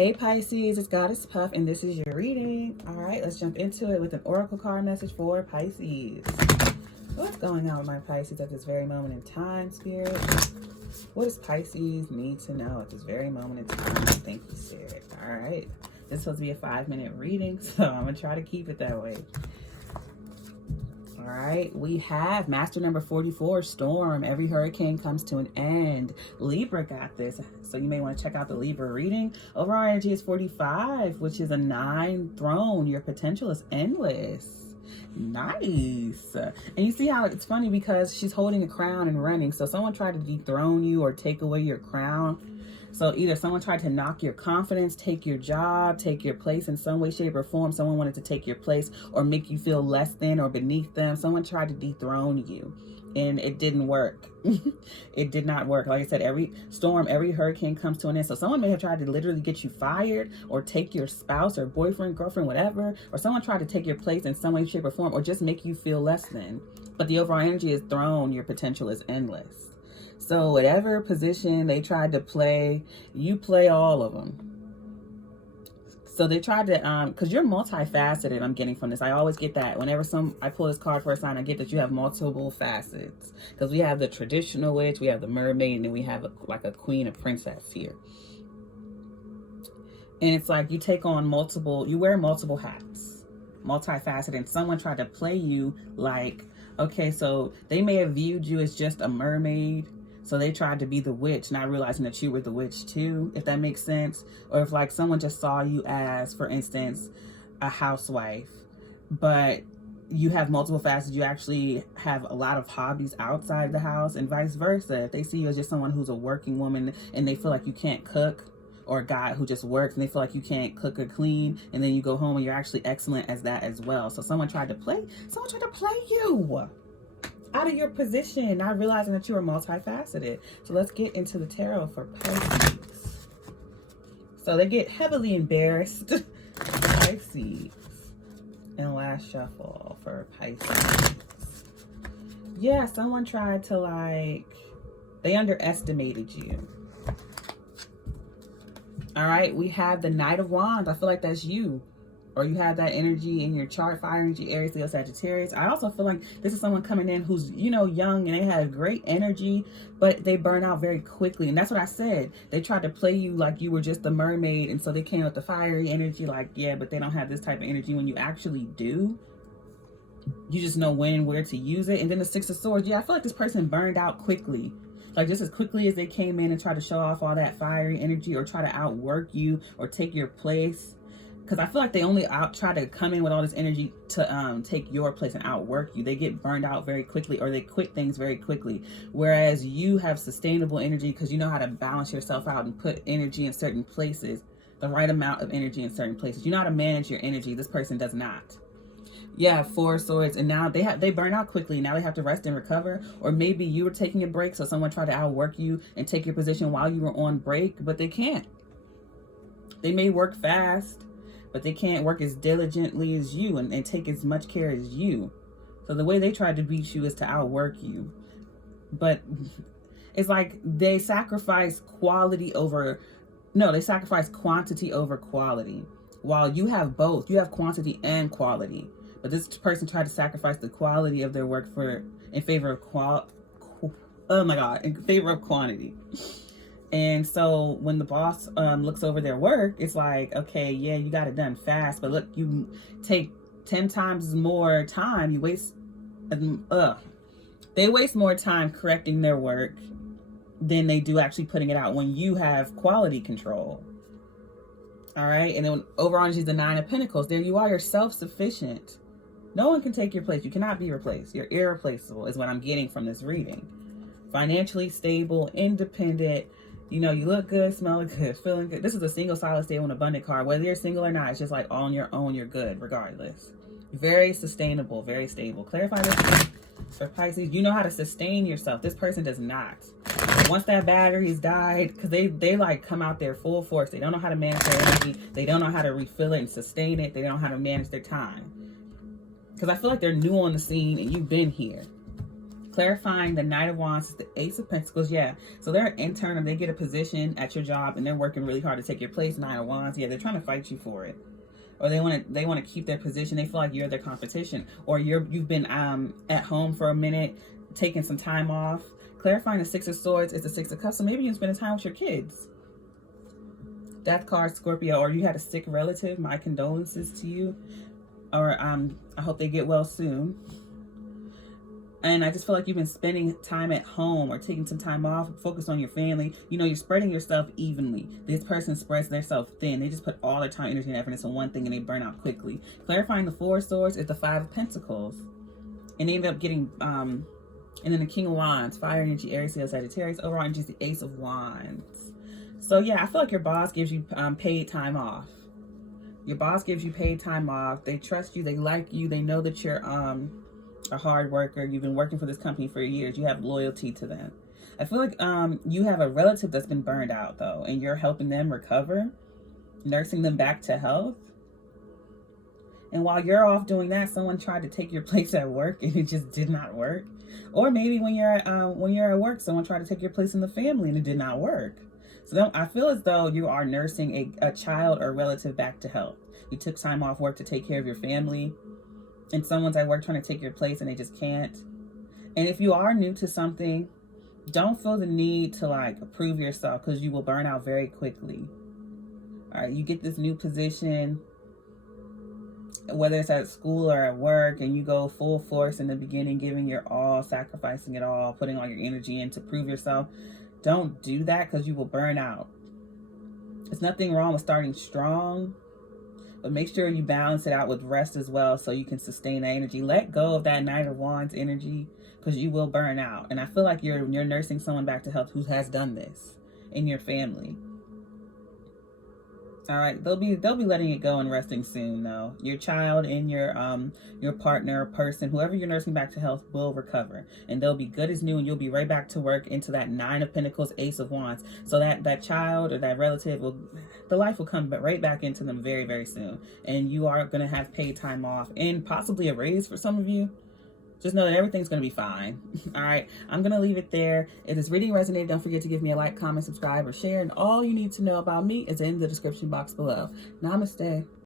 Hey Pisces, it's Goddess Puff and this is your reading. All right, let's jump into it with an oracle card message for Pisces. What's going on with my Pisces at this very moment in time, Spirit? What does Pisces need to know at this very moment in time? Thank you, Spirit. All right, this is supposed to be a 5-minute reading, so I'm gonna try to keep it that way. All right, we have master number 44, storm. Every hurricane comes to an end. Libra got this, so you may want to check out the Libra reading. Overall energy is 45, which is a 9 throne. Your potential is endless. Nice. And you see how it's funny because she's holding a crown and running. So someone tried to dethrone you or take away your crown. So either someone tried to knock your confidence, take your job, take your place in some way, shape, or form. Someone wanted to take your place or make you feel less than or beneath them. Someone tried to dethrone you and it didn't work. It did not work. Like I said, every storm, every hurricane comes to an end. So someone may have tried to literally get you fired or take your spouse or boyfriend, girlfriend, whatever. Or someone tried to take your place in some way, shape, or form or just make you feel less than. But the overall energy is thrown. Your potential is endless. So whatever position they tried to play, you play all of them. So they tried to, because you're multifaceted, I'm getting from this. I always get that. Whenever I pull this card for a sign, I get that you have multiple facets. Because we have the traditional witch, we have the mermaid, and then we have like a queen, a princess here. And it's like you take on you wear multiple hats, multifaceted. And someone tried to play you like, okay, so they may have viewed you as just a mermaid. So they tried to be the witch, not realizing that you were the witch too, if that makes sense. Or if like someone just saw you as, for instance, a housewife, but you have multiple facets. You actually have a lot of hobbies outside the house and vice versa. If they see you as just someone who's a working woman and they feel like you can't cook, or a guy who just works and they feel like you can't cook or clean, and then you go home and you're actually excellent as that as well. So someone tried to play you out of your position, not realizing that you are multifaceted. So let's get into the tarot for Pisces. So they get heavily embarrassed. Pisces. And last shuffle for Pisces. Yeah, someone tried to they underestimated you. All right, we have the Knight of Wands. I feel like that's you. Or you have that energy in your chart, fire energy, Aries, Leo, Sagittarius. I also feel like this is someone coming in who's, young and they have great energy, but they burn out very quickly. And that's what I said. They tried to play you like you were just the mermaid. And so they came with the fiery energy like, yeah, but they don't have this type of energy. When you actually do, you just know when and where to use it. And then the Six of Swords. Yeah, I feel like this person burned out quickly. Like just as quickly as they came in and tried to show off all that fiery energy or try to outwork you or take your place. Because I feel like they only try to come in with all this energy to take your place and outwork you. They get burned out very quickly or they quit things very quickly. Whereas you have sustainable energy because you know how to balance yourself out and put energy in certain places, the right amount of energy in certain places. You know how to manage your energy. This person does not. Yeah, Four of Swords, and now they burn out quickly. Now they have to rest and recover. Or maybe you were taking a break, so someone tried to outwork you and take your position while you were on break, but they can't. They may work fast, but they can't work as diligently as you and take as much care as you. So the way they try to beat you is to outwork you. But it's like they sacrifice quantity over quality. While you have both, you have quantity and quality. But this person tried to sacrifice the quality of their work in favor of quantity. And so when the boss looks over their work, it's like, okay, yeah, you got it done fast, but look, you take 10 times more time. You waste, they waste more time correcting their work than they do actually putting it out when you have quality control. All right. And then overall energy is the Nine of Pentacles. There you are. You're self-sufficient. No one can take your place. You cannot be replaced. You're irreplaceable is what I'm getting from this reading. Financially stable, independent. You look good, smell good, feeling good. This is a single, solid, stable, and abundant card. Whether you're single or not, it's just like on your own, you're good regardless. Very sustainable, very stable. Clarify this for Pisces. You know how to sustain yourself. This person does not. Once that battery's died, because they like come out there full force. They don't know how to manage their energy. They don't know how to refill it and sustain it. They don't know how to manage their time. Because I feel like they're new on the scene and you've been here. Clarifying the Knight of Wands is the Ace of Pentacles. Yeah, so they're internal. They get a position at your job and they're working really hard to take your place. Knight of Wands. Yeah, they're trying to fight you for it, or they want to keep their position. They feel like you're their competition, or you've been at home for a minute, taking some time off. Clarifying the Six of Swords is the Six of Cups. So maybe you're spending time with your kids. Death card, Scorpio, or you had a sick relative. My condolences to you, or I hope they get well soon. And I just feel like you've been spending time at home or taking some time off, focus on your family. You know, you're spreading yourself evenly. This person spreads themselves thin. They just put all their time, energy, and effort into one thing and they burn out quickly. Clarifying the Four of Swords is the Five of Pentacles. And they end up getting, and then the King of Wands, fire energy, Aries, Sagittarius. Overall energy is the Ace of Wands. So yeah, I feel like your boss gives you paid time off. Your boss gives you paid time off. They trust you. They like you. They know that you're a hard worker. You've been working for this company for years. You have loyalty to them. I feel like you have a relative that's been burned out though, and you're helping them recover, nursing them back to health. And while you're off doing that, someone tried to take your place at work and it just did not work. Or maybe when you're at work, someone tried to take your place in the family and it did not work. So I feel as though you are nursing a child or relative back to health. You took time off work to take care of your family, and someone's at work trying to take your place and they just can't. And if you are new to something, don't feel the need to like prove yourself, because you will burn out very quickly. All right, you get this new position, whether it's at school or at work, and you go full force in the beginning, giving your all, sacrificing it all, putting all your energy in to prove yourself. Don't do that, because you will burn out. There's nothing wrong with starting strong, but make sure you balance it out with rest as well so you can sustain that energy. Let go of that Knight of Wands energy, because you will burn out. And I feel like you're nursing someone back to health who has done this in your family. All right, they'll be letting it go and resting soon though. Your child and your partner, person, whoever you're nursing back to health will recover, and they'll be good as new, and you'll be right back to work into that Nine of Pentacles, Ace of Wands. So that child or that relative the life will come right back into them very, very soon. And you are gonna have paid time off and possibly a raise for some of you. Just know that everything's going to be fine. All right, I'm going to leave it there. If this reading resonated, don't forget to give me a like, comment, subscribe, or share. And all you need to know about me is in the description box below. Namaste.